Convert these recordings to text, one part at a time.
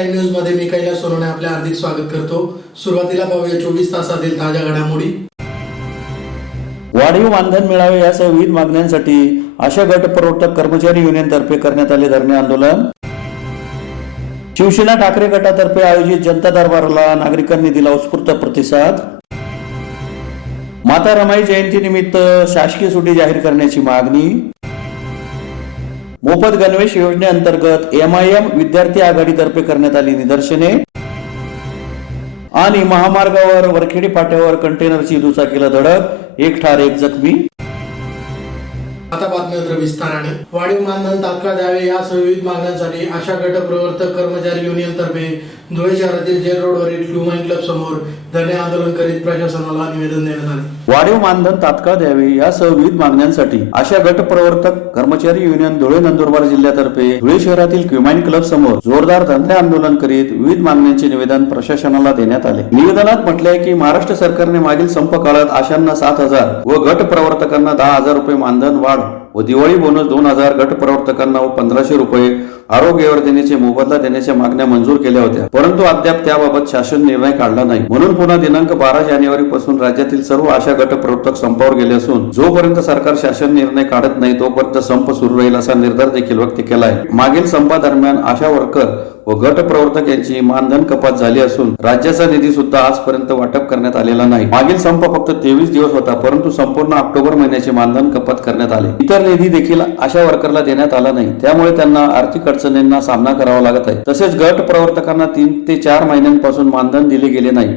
Nine news मध्ये मी कैलास सोनवणे आपले हार्दिक स्वागत करतो। सुरुवातीला पाहूया 24 तासातील ताज्या घडामोडी। वाढीव मानधन मिळावे यासह विविध मागण्यांसाठी आशा गट प्रवर्तक कर्मचारी युनियन तर्फे करण्यात आले धरणे आंदोलन। शिवसेना ठाकरे गटातर्फे आयोजित जनता दरबाराला नागरिकांनी दिला उत्स्फूर्त प्रतिसाद। माता रमाई जयंती निमित्त शासकीय सुट्टी जाहीर करण्याची मागणी। मोफत गणवेश योजनेअंतर्गत MIM विद्यार्थी आघाडीतर्फे करण्यात आली निदर्शने। आणि महामार्गावर वरखेडी फाट्यावर कंटेनरची दुचाकीला धडक, 1 ठार 1 जखमी। आता बातमीपत्र विस्ताराने। वाढीव मानधन तात्काळ द्यावे यासह विविध मागण्यांसाठी आशा गट प्रवर्तक कर्मचारी युनियन तर्फे धुळे शहरातील जेल रोडवरील ह्युमन क्लब समोर धरणे आंदोलन करीत प्रशासनाला निवेदन देण्यात आले। वाढीव मानधन तात्काळ द्यावे यासह विविध मागण्यांसाठी आशा गट प्रवर्तक कर्मचारी युनियन धुळे नंदुरबार जिल्ह्यातर्फे धुळे शहरातील ह्युमन क्लब समोर जोरदार धरणे आंदोलन करीत विविध मागण्यांचे निवेदन प्रशासनाला देण्यात आले। निवेदनात म्हटले आहे की महाराष्ट्र सरकारने मागील संप काळात आशांना 7,000 व गट प्रवर्तकांना 10,000 रुपये मानधन वाढ व दिवाळी बोनस 2,000 गट प्रवर्तकांना व 1,500 रुपये आरोग्य योजनेचे मोबदला देण्याच्या मागण्या मंजूर केल्या होत्या, परंतु अद्याप त्याबाबत शासन निर्णय काढला नाही। म्हणून पुन्हा दिनांक 12 जानेवारी पासून राज्यातील सर्व आशा गट प्रवर्तक संपावर गेले असून जोपर्यंत सरकार शासन निर्णय काढत नाही तोपर्यंत संप सुरू राहील असा निर्धार देखील व्यक्त केला आहे। मागील संपादरम्यान आशा वर्कर व गट प्रवर्तक यांची मानधन कपात झाली असून राज्याचा निधी सुद्धा आजपर्यंत वाटप करण्यात आलेला नाही। मागील संप फक्त 23 दिवस होता, परंतु संपूर्ण ऑक्टोबर महिन्याचे मानधन कपात करण्यात आले। इतर निधी देखील आशा वर्करला देण्यात आला नाही, त्यामुळे त्यांना आर्थिक अडचणींना सामना करावा लागत आहे। तसेच गट प्रवर्तकांना 3 ते 4 महिन्यांपासून मानधन दिले गेले नाही।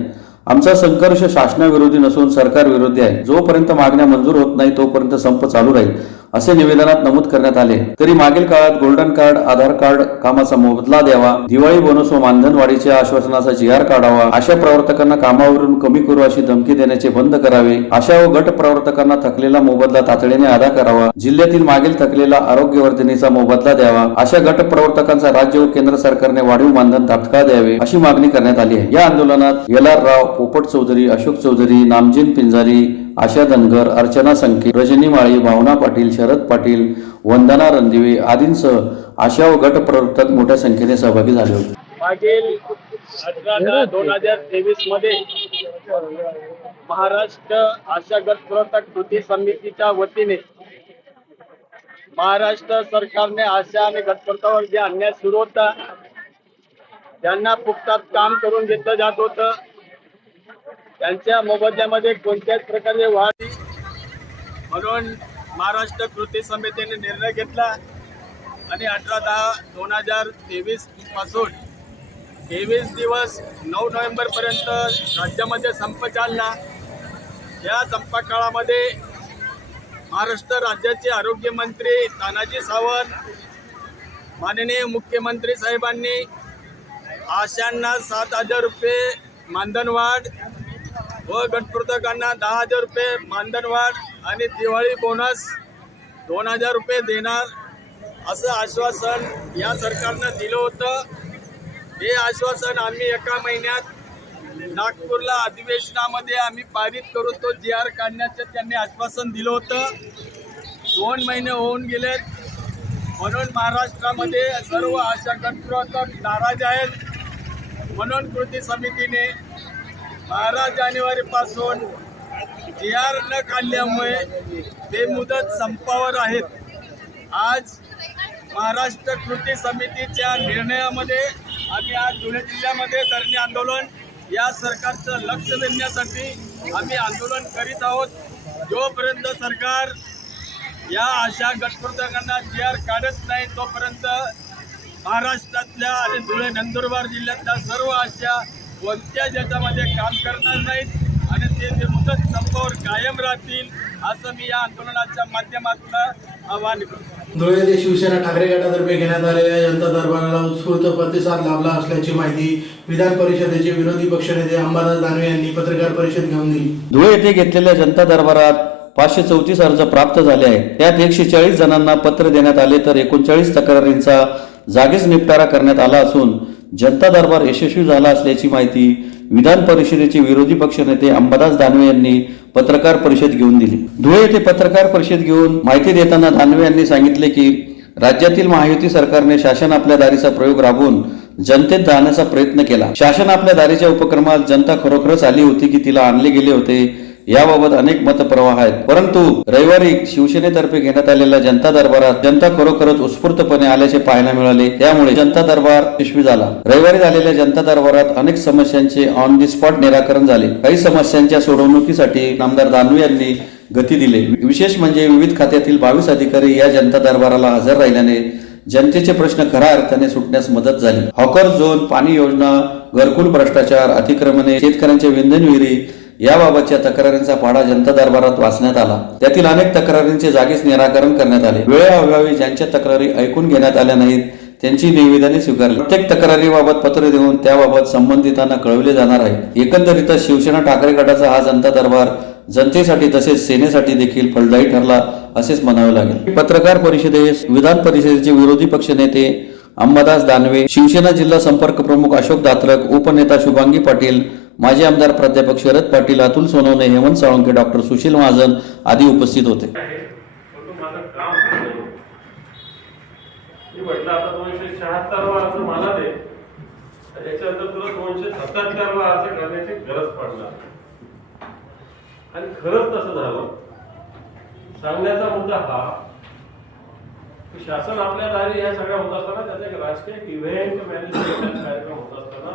आमचा संघर्ष शासनाविरोधी नसून सरकार विरोधी आहे। जोपर्यंत मागण्या मंजूर होत नाही तोपर्यंत संप चालू राहील असे निवेदनात नमूद करण्यात आले। तरी मागील काळात गोल्डन कार्ड, आधार कार्ड कामाचा मोबदला द्यावा, दिवाळी बोनस व मानधन वाढीच्या आश्वासनाचा GR काढावा, आशा प्रवर्तकांना कामावरून कमी करू अशी धमकी देण्याचे बंद करावे, आशा व गट प्रवर्तकांना थकलेला मोबदला तातडीने अदा करावा, जिल्ह्यातील मागील थकलेला आरोग्य वर्धिनीचा मोबदला द्यावा, आशा गट प्रवर्तकांचा राज्य व केंद्र सरकारने वाढीव मानधन तात्काळ द्यावे अशी मागणी करण्यात आली आहे। या आंदोलनात LR राव, पोपट चौधरी, अशोक चौधरी, नामजीन पिंजारी, आशा धनगर, अर्चना संके, रजनी माळी, भावना पाटील, शरद पाटील, वंदना रणदिवे आदींसह आशा व गट प्रवर्तक मोठ्या संख्येने सहभागी झाले होते। मागील 18/10/2023 मध्ये महाराष्ट्र आशा गट प्रवर्तक कृती समितीच्या वतीने महाराष्ट्र सरकारने आशा आणि गट प्रवर्तकांवर जे अन्याय सुरू होता, त्यांना फुकटात काम करून घेतलं जात होतं, त्यांच्या मोबदल्यामध्ये कोणत्याच प्रकारे वाढ, म्हणून महाराष्ट्र कृती समितीने निर्णय घेतला आणि 18/10/2023 पासून 23 दिवस 9 नोव्हेंबर पर्यंत राज्यामध्ये संप चालला। या संप काळामध्ये महाराष्ट्र राज्याचे आरोग्य मंत्री तानाजी सावंत, माननीय मुख्यमंत्री साहेबांनी आशांना 7,000 रुपये मानधन वाढ व गटप्रवर्तकांना 10,000 रुपये मानधन वाढ आणि दिवाळी बोनस 2,000 रुपये देणार असं आश्वासन या सरकारनं दिलं होतं। हे आश्वासन आम्ही एका महिन्यात नागपूरला अधिवेशनामध्ये आम्ही पारित करू तो GR काढण्याचं त्यांनी आश्वासन दिलं होतं। 2 महिने होऊन गेलेत, म्हणून महाराष्ट्रामध्ये सर्व आशा गटप्रवर्तक नाराज आहेत। म्हणून कृती समितीने 12 जानेवारी पासून GR न काढल्यामुळे ते मुदत संपावर आहेत। आज महाराष्ट्र कृती समितीच्या निर्णयामध्ये आम्ही आज धुळे जिल्ह्यामध्ये धरणे आंदोलन या सरकारचं लक्ष वेधण्यासाठी आम्ही आंदोलन करीत आहोत। जोपर्यंत सरकार या आशा गटप्रवर्तकांना GR काढत नाही तोपर्यंत महाराष्ट्रातल्या आणि धुळे नंदुरबार जिल्ह्यातल्या सर्व आशा कोणत्या ज्याच्यामध्ये काम करणार नाहीत आणि ते मुदत संपावर कायम राहतील असं मी या आंदोलनाच्या माध्यमातून आवाहन करतो। धुळे येथे शिवसेना ठाकरे गटातर्फे घेण्यात आलेल्या जनता दरबाराला उत्स्फूर्त प्रतिसाद लाभला असल्याची माहिती विधान परिषदेचे विरोधी पक्षनेते अंबादास दानवे यांनी पत्रकार परिषद घेऊन दिली। धुळे येथे घेतलेल्या जनता दरबारात 534 अर्ज प्राप्त झाले आहेत। त्यात 140 जणांना पत्र देण्यात आले तर 39 तक्रारींचा जागीच निपटारा करण्यात आला असून जनता दरबार यशस्वी झाला असल्याची माहिती विधान परिषदेचे विरोधी पक्षनेते अंबादास दानवे यांनी पत्रकार परिषद घेऊन दिली। धुळे येथे पत्रकार परिषद घेऊन माहिती देताना दानवे यांनी सांगितले की राज्यातील महायुती सरकारने शासन आपल्या दारीचा प्रयोग राबवून जनतेत जाण्याचा प्रयत्न केला. शासन आपल्या दारीच्या उपक्रमात जनता खरोखरच आली होती की तिला आणले गेले होते याबाबत अनेक मतप्रवाह आहेत. परंतु रविवारी शिवसेनेतर्फे घेण्यात आलेल्या जनता दरबारात जनता खरोखरच उत्स्फूर्तपणे आल्याचे पाहायला मिळाले. त्यामुळे जनता दरबार यशस्वी झाला. रविवारी झालेल्या जनता दरबारात अनेक समस्यांचे ऑन दी स्पॉट निराकरण झाले. काही समस्यांच्या सोडवणुकीसाठी आमदार दानवे यांनी गती दिली. विशेष म्हणजे विविध खात्यातील 22 अधिकारी या जनता दरबाराला हजर राहिल्याने जनतेचे प्रश्न खऱ्या अर्थाने सुटण्यास मदत झाली. हॉकर झोन, पाणी योजना, घरकुल भ्रष्टाचार, अतिक्रमणे, शेतकऱ्यांच्या विंधन विहिरी याबाबतच्या तक्रारींचा पाढा जनता दरबारात वाचण्यात आला. त्यातील अनेक तक्रारींचे जागीच निराकरण करण्यात आले. वेळेअभावी ज्यांच्या तक्रारी ऐकून घेण्यात आल्या नाहीत त्यांची निवेदने स्वीकारली. प्रत्येक तक्रारीबाबत पत्र देऊन त्याबाबत संबंधितांना कळवले जाणार आहे. एकंदरीतच शिवसेना ठाकरे गटाचा हा जनता दरबार जनतेसाठी तसेच सेनेसाठी देखील फलदायी ठरला असेच म्हणावे लागेल. पत्रकार परिषदेस विधान परिषदेचे विरोधी पक्षनेते अंबादास दानवे, शिवसेना जिल्हा संपर्क प्रमुख अशोक दात्रक, उपनेता शुभांगी पाटील, माजी आमदार प्राध्यापक शरद पाटील, अतुल सोनवणे, हेमंत साळुंके, डॉक्टर सुशील महाजन आदी उपस्थित होते. म्हटलं आता 276 अर्ज मला दे, याच्यानंतर तुला 277 अर्ज करण्याची गरज पडणार. आणि खरंच तसं झालं. सांगण्याचा मुद्दा हा की शासन आपल्या दारी या सगळ्या होत असताना त्याचा एक राजकीय इव्हेंट मॅनेजमेंट कार्यक्रम होत असताना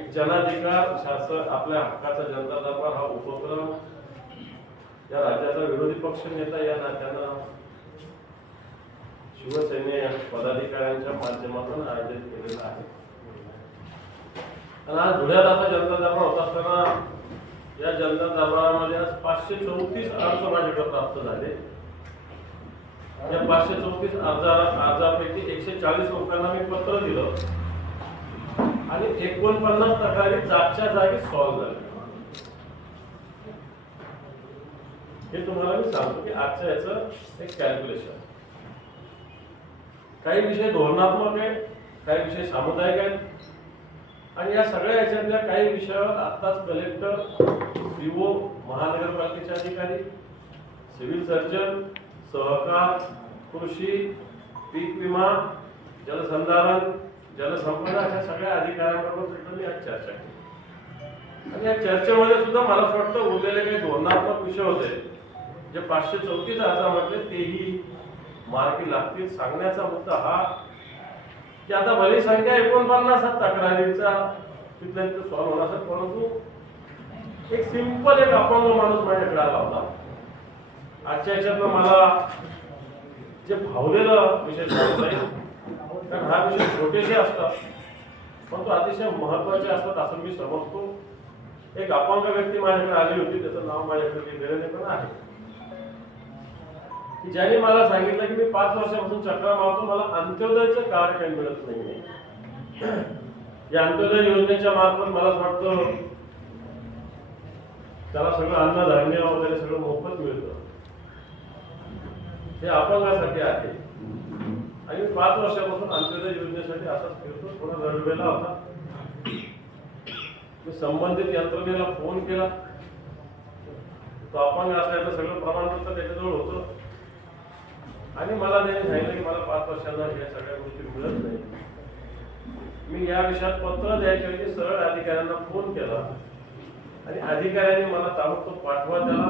एक जनाधिकार शासन आपल्या हक्काचा जनता दरबार हा उपक्रम या राज्याचा विरोधी पक्ष नेता या नात्यानं शिवसेने पदाधिकाऱ्यांच्या माध्यमातून आयोजित केलेला आहे. आणि आज धुळ्यात असा जनता दरबार होत असताना या जनता दरबारामध्ये आज 534 अर्ज माझ्याकडे प्राप्त झाले. या 534 अर्जापैकी 140 लोकांना मी पत्र दिलं आणि 49 तक्रारी जागच्या जागी सॉल्व्ह झाल्या. हे तुम्हाला मी सांगतो की आजच्या याचं एक कॅल्क्युलेशन. काही विषय धोरणात्मक आहेत, काही विषय सामुदायिक आहेत आणि या सगळ्या याच्यातल्या काही विषयावर आत्ताच कलेक्टर, सीओ, महानगरपालिकेचे अधिकारी, सिव्हिल सर्जन, सहकार, कृषी, पीक विमा, जलसंधारण, जलसंपदा अशा सगळ्या अधिकाऱ्यांबरोबर सुद्धा मी आज चर्चा केली. आणि या चर्चेमध्ये सुद्धा मला असं वाटतं उरलेले काही धोरणात्मक विषय होते जे 534 अर्जामधले तेही मार्गी लागतील. सांगण्याचा मुद्दा हा की आता भले संख्या 49 तक्रारीचा तिथल्या तिथे सॉल्व्ह होणार असेल, परंतु एक सिंपल एक अपंग माणूस माझ्याकडे आला होता. आजच्या याच्यातनं मला जे भावलेलं विषय सांगता येईल, कारण हा विषय छोटेसे असतात परंतु अतिशय महत्वाचे असतात असं मी समजतो. एक अपंग व्यक्ती माझ्याकडे आली होती, त्याचं नाव माझ्याकडे लिहिलेलं पण आहे. ज्यांनी मला सांगितलं की मी 5 वर्षापासून चक्रा मारतो, मला अंत्योदयचं कार्ड काही मिळत नाही. या अंत्योदय योजनेच्या मार्फत मला असं वाटतं त्याला सगळं अन्न धान्य वगैरे सगळं मोफत मिळतं. हे अपंगासाठी आहे आणि 5 वर्षापासून अंत्योदय योजनेसाठी असाच फिरतो. थोडा रडवेला होता. मी संबंधित यंत्रणेला फोन केला. तो अपंग असल्याचं सगळं प्रमाणपत्र त्याच्याजवळ होतं आणि मला त्याने सांगितलं की मला 5 वर्षांना या सगळ्या गोष्टी मिळत नाही. मी या विषयात पत्र द्यायच्या सरळ अधिकाऱ्यांना फोन केला आणि अधिकाऱ्यांनी मला ताबडतोब पाठवा, त्याला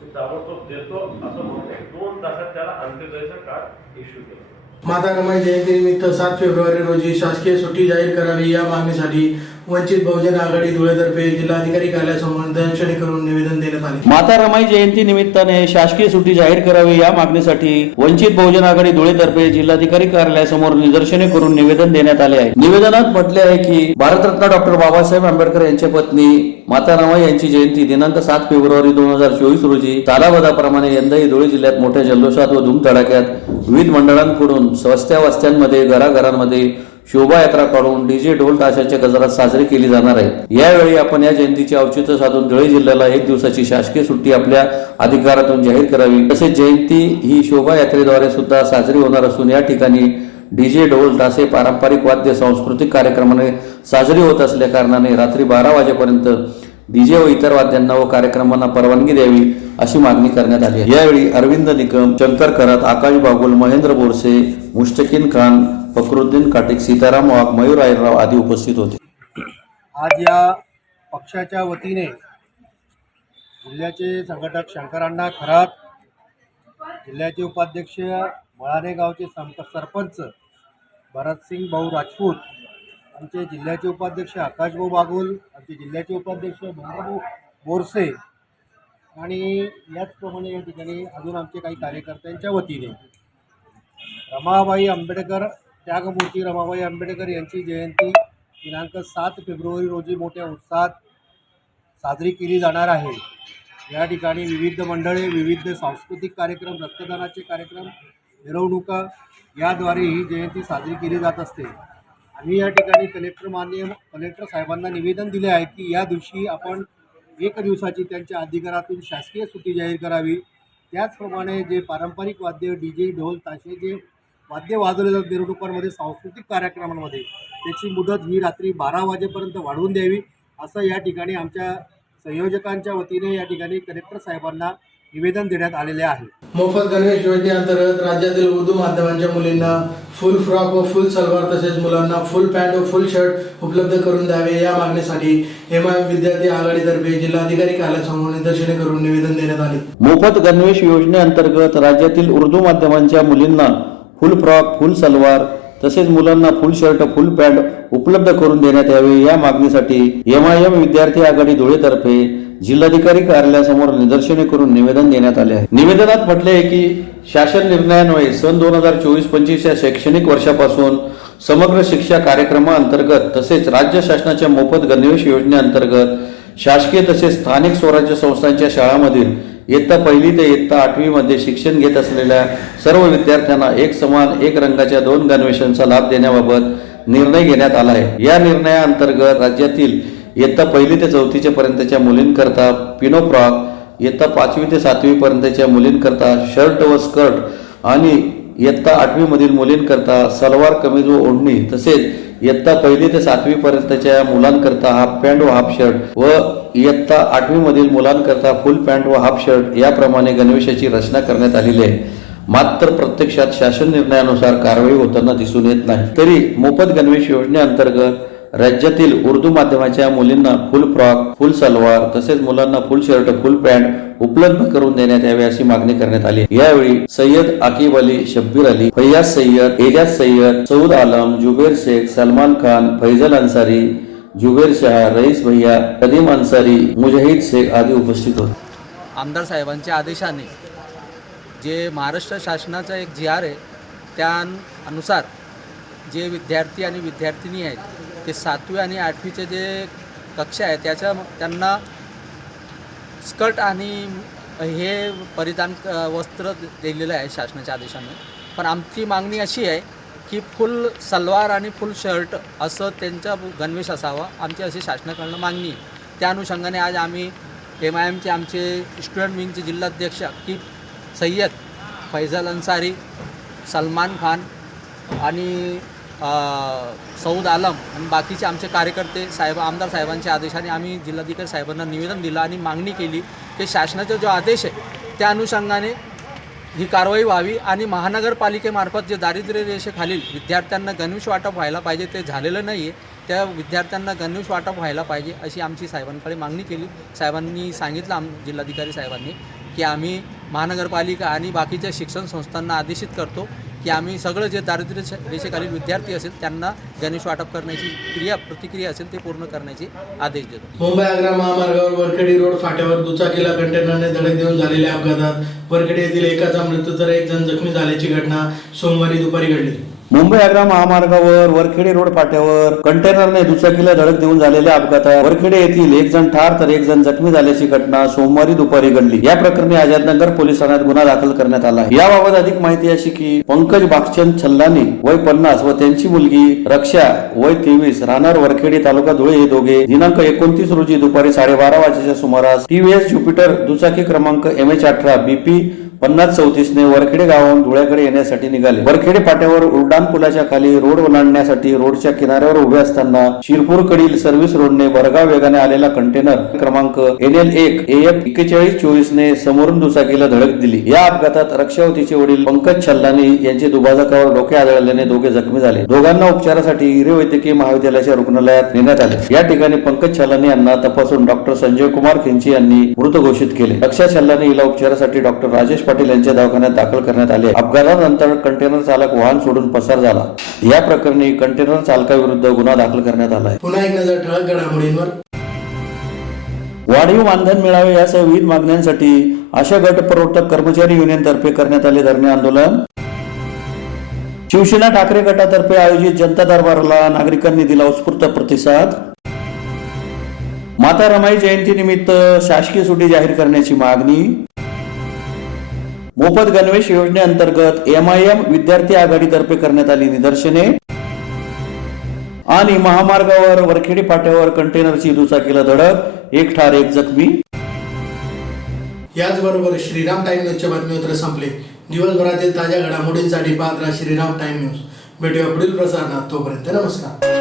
मी ताबडतोब देतो असं म्हणून 2 तासात त्याला अंत्योदयचं कार्ड इश्यू केलं. माता रमाई जयंतीनिमित्त 7 फेब्रुवारी रोजी शासकीय सुट्टी जाहीर करावी या मागणीसाठी वंचित बहुजन आघाडी धुळेतर्फे जिल्हाधिकारी कार्यालयासमोर निदर्शने करून निवेदन देण्यात आले. माता रमाई जयंती निमित्ताने शासकीय सुट्टी जाहीर करावी या मागणीसाठी वंचित बहुजन आघाडी धुळेतर्फे जिल्हाधिकारी कार्यालयासमोर निदर्शने करून निवेदन देण्यात आले आहे. निवेदनात म्हटले आहे की भारतरत्न डॉक्टर बाबासाहेब आंबेडकर यांच्या पत्नी माता रमाई यांची जयंती दिनांक 7 फेब्रुवारी 2024 रोजी तालाबदाप्रमाणे यंदाही धुळे जिल्ह्यात मोठ्या जल्लोषात व धूमधडाक्यात विविध मंडळांकडून वस्त्या वस्त्यांमध्ये घराघरांमध्ये शोभायात्रा काढून डीजे ढोल ताशाच्या गजरात साजरी केली जाणार आहे. यावेळी आपण या जयंतीचे औचित्य साधून धुळे जिल्ह्याला 1 दिवसाची शासकीय सुट्टी आपल्या अधिकारातून जाहीर करावी. तसेच जयंती ही शोभायात्रेद्वारे सुद्धा साजरी होणार असून या ठिकाणी डीजे ढोल तासे पारंपरिक वाद्य सांस्कृतिक कार्यक्रमाने साजरी होत असल्या कारणाने रात्री 12 वाजेपर्यंत डीजे व इतर वाद्यांना व कार्यक्रमांना परवानगी द्यावी अशी मागणी करण्यात आली आहे। यावेळी अरविंद निकम, शंकर करत, आकाश बागुल, महेंद्र बोरसे, मुश्तकीन खान, फकरुद्दीन काटिक, सीताराम वाघ, मयूर आयरराव आदी उपस्थित होते। आज या पक्षाच्या वतीने जिल्ह्याचे संघटक शंकरांना खरात, जिल्ह्याचे उपाध्यक्ष मळाणे गावचे सरपंच भरतसिंग भाऊ राजपूत, आमचे जिल्ह्याचे उपाध्यक्ष आकाशभाऊ बागुल, आमचे जिल्ह्याचे उपाध्यक्ष भाऊ बोरसे आणि याचप्रमाणे या ठिकाणी अजून आमचे काही कार्यकर्त्यांच्या वतीने रमाबाई आंबेडकर, त्यागमूर्ती रमाबाई आंबेडकर यांची जयंती दिनांक 7 फेब्रुवारी रोजी मोठ्या उत्साहात साजरी केली जाणार आहे। या ठिकाणी विविध मंडळे, विविध सांस्कृतिक कार्यक्रम, रक्तदानाचे कार्यक्रम, मिरवणुका याद्वारे ही जयंती साजरी केली जात असते। आम्ही या ठिकाणी कलेक्टर साहेबांना निवेदन दिले आहे की या दिवशी आपण 1 दिवसाची त्यांच्या अधिकारातून शासकीय सुट्टी जाहीर करावी। त्याचप्रमाणे जे पारंपरिक वाद्य, डीजे, ढोल, ताशे जे वाद्य वाजवले जातात मिरवणुकांमध्ये, सांस्कृतिक कार्यक्रमांमध्ये, त्याची मुदत ही रात्री 12 वाजेपर्यंत वाढवून द्यावी असं या ठिकाणी आमच्या संयोजकांच्या वतीने या ठिकाणी कलेक्टर साहेबांना निवेदन देण्यात आलेले आहे। मोफत गणवेश योजनेअंतर्गत राज्यातील उर्दू माध्यमांच्या मुलींना फुल फ्रॉक व फुल सलवार तसेच मुलांना फुल पॅन्ट व फुल शर्ट उपलब्ध करून द्यावे या मागणीसाठी एमआयएम विद्यार्थी आघाडीतर्फे जिल्हाधिकारी कार्यालयासमोर निदर्शने करून निवेदन देण्यात आले। मोफत गणवेश योजनेअंतर्गत राज्यातील उर्दू माध्यमांच्या मुलींना फुल फ्रॉक, फुल सलवार तसेच मुलांना फुल शर्ट, फुल पॅन्ट उपलब्ध करून देण्यात यावे या मागणीसाठी एमआयएम विद्यार्थी आघाडी धुळेतर्फे जिल्हाधिकारी कार्यालयासमोर निदर्शने करून निवेदन देण्यात आले आहे। निवेदनात म्हटले आहे की शासन निर्णयान्वये सन 2024-25 या शैक्षणिक वर्षापासून समग्र शिक्षा कार्यक्रमाअंतर्गत तसेच राज्य शासनाच्या मोफत गणवेश योजनेअंतर्गत शासकीय तसेच स्थानिक स्वराज्य संस्थांच्या शाळांमधील इयत्ता 1 ते इयत्ता 8वी मध्ये शिक्षण घेत असलेल्या सर्व विद्यार्थ्यांना एक समान एक रंगाच्या 2 गणवेशांचा लाभ देण्याबाबत निर्णय घेण्यात आला आहे। या निर्णयाअंतर्गत राज्यातील इयत्ता 1 ते 4वी पर्यंतच्या मुलींकरता पिनो फ्रॉक, इयत्ता 5वी ते 7वी पर्यंतच्या मुलींकरता शर्ट व स्कर्ट आणि इयत्ता 8वी मधील मुलींकरता सलवार कमीज व ओढणी तसेच इयत्ता 1 ते 7वी पर्यंतच्या मुलांकरता हाफ पॅन्ट व हाफ शर्ट व इयत्ता 8वी मधील मुलांकरता फुल पॅन्ट व हाफ शर्ट याप्रमाणे गणवेशाची रचना करण्यात आलेली आहे। मात्र प्रत्यक्षात शासन निर्णयानुसार कारवाई होताना दिसून येत नाही। तरी मोफत गणवेश योजनेअंतर्गत राज्यातील उर्दू माध्यमाच्या मुलींना फुल फ्रॉक, फुल सलवार तसेच मुलांना फुल शर्ट, फुल पॅन्ट उपलब्ध करून देण्यात यावे अशी मागणी करण्यात आली। यावेळी सय्यद आकिब अली, शब्बीर अली, फैयाज सय्यद, एजाज सय्यद, सऊद आलम, जुबेर शेख, सलमान खान, फैजल अन्सारी, जुबेर शाह, रईस भैया, कदीम अन्सारी, मुजाहिद शेख आदी उपस्थित होते। आमदार साहेबांच्या आदेशाने जे महाराष्ट्र शासनाचा एक GR आहे त्यानुसार जे विद्यार्थी आणि विद्यार्थिनी आहेत ते 7वी आणि 8वीचे जे कक्षा आहे त्यांना स्कर्ट आणि हे परिधान वस्त्र दिलेलं आहे शासनाच्या आदेशाने। पण आमची मागणी अशी आहे की फुल सलवार आणि फुल शर्ट असं त्यांचा गणवेश असावा, आमची अशी शासनाकडनं मागणी आहे। त्या अनुषंगाने आज आम्ही MIMचे आमचे स्टुडंट विंगचे जिल्हाध्यक्ष की सय्यद, फैजल अन्सारी, सलमान खान आणि सऊद आलम आणि बाकीचे आमचे कार्यकर्ते आमदार साहेबांच्या आदेशाने आम्ही जिल्हाधिकारी साहेबांना निवेदन दिलं आणि मागणी केली की शासनाचा जो आदेश आहे त्या अनुषंगाने ही कारवाई व्हावी आणि महानगरपालिकेमार्फत जे दारिद्र्य रेषेखालील विद्यार्थ्यांना गणवेश वाटप व्हायला पाहिजे ते झालेलं नाही आहे, त्या विद्यार्थ्यांना गणवेश वाटप व्हायला पाहिजे अशी आमची साहेबांकडे मागणी केली। साहेबांनी सांगितलं जिल्हाधिकारी साहेबांनी की आम्ही महानगरपालिका आणि बाकीच्या शिक्षण संस्थांना आदेशित करतो की आम्ही सगळं जे दारिद्र्य रेषेखालील विद्यार्थी असेल त्यांना गणवेश वाटप करण्याची प्रतिक्रिया असेल ते पूर्ण करण्याचे आदेश देतो। मुंबई आग्रा महामार्गावर वरखेडी रोड फाट्यावर दुचाकीला कंटेनरने धडक देऊन झालेल्या अपघातात वरखेडी येथील एकाचा मृत्यू तर 1 जण जखमी झाल्याची घटना सोमवारी दुपारी घडली। मुंबई आग्रा महामार्गावर वरखेडी रोड फाट्यावर कंटेनरने दुचाकीला धडक देऊन झालेल्या अपघातात वरखेडे येथील 1 जण ठार तर 1 जण जखमी झाल्याची घटना सोमवारी दुपारी घडली। या प्रकरणी आझादनगर पोलीस ठाण्यात गुन्हा दाखल करण्यात आला आहे। याबाबत अधिक माहिती अशी की पंकज बागचंद छल्लानी वय 50 व त्यांची मुलगी रक्षा वय 23 राहणार वरखेडी तालुका धुळे हे दोघे दिनांक 29 रोजी दुपारी 12:30 वाजेच्या सुमारास TVS ज्युपिटर दुचाकी क्रमांक MH18 BP 5034ने वरखेडे गावाहून धुळ्याकडे येण्यासाठी निघाले. वरखेडे फाट्यावर उड्डाण पुलाच्या खाली रोड ओलांडण्यासाठी रोडच्या किनाऱ्यावर उभे असताना शिरपूरकडील सर्व्हिस रोडने भरधाव वेगाने आलेला कंटेनर क्रमांक NL1 AF 4124 ने समोरून दुचाकीला धडक दिली. या अपघातात रक्षावतीचे वडील पंकज छल्लानी यांचे दुभाजकावर डोके आदळल्याने दोघे जखमी झाले. दोघांना उपचारासाठी हिरे वैद्यकीय महाविद्यालयाच्या रुग्णालयात नेण्यात आले. या ठिकाणी पंकज छल्लानी यांना तपासून डॉक्टर संजय कुमार खिंची यांनी मृत घोषित केले. रक्षा छल्लानी हिला उपचारासाठी डॉक्टर राजेश पाटील यांच्या दवाखान्यात दाखल करण्यात आले. अपघातानंतर कंटेनर चालक वाहन सोडून पसार झाला. या प्रकरणी कंटेनर चालकाविरुद्ध गुन्हा दाखल करण्यात आला आहे. पुन्हा एक नजर ठळक घडामोडींवर. वाढीव मानधन मिळावे यासह विविध मागण्यांसाठी आशा गट प्रवर्तक कर्मचारी युनियन तर्फे करण्यात आले धरणे आंदोलन. शिवसेना ठाकरे गटातर्फे आयोजित जनता दरबाराला नागरिकांनी दिला उत्स्फूर्त प्रतिसाद. माता रमाई जयंती निमित्त शासकीय सुट्टी जाहीर करण्याची मागणी. मोफत गणवेश योजनेअंतर्गत MIM विद्यार्थी आघाडीतर्फे करण्यात आली निदर्शने. आणि महामार्गावर वरखेडी फाट्यावर कंटेनरची दुचाकीला धडक, 1 ठार 1 जखमी. याचबरोबर श्रीराम टाइम न्यूजच्या बातमीपत्र संपले. दिवसभरातील ताज्या घडामोडींसाठी पाहत राहा श्रीराम टाइम न्यूज. भेटूया पुढील प्रसारणात. तोपर्यंत नमस्कार.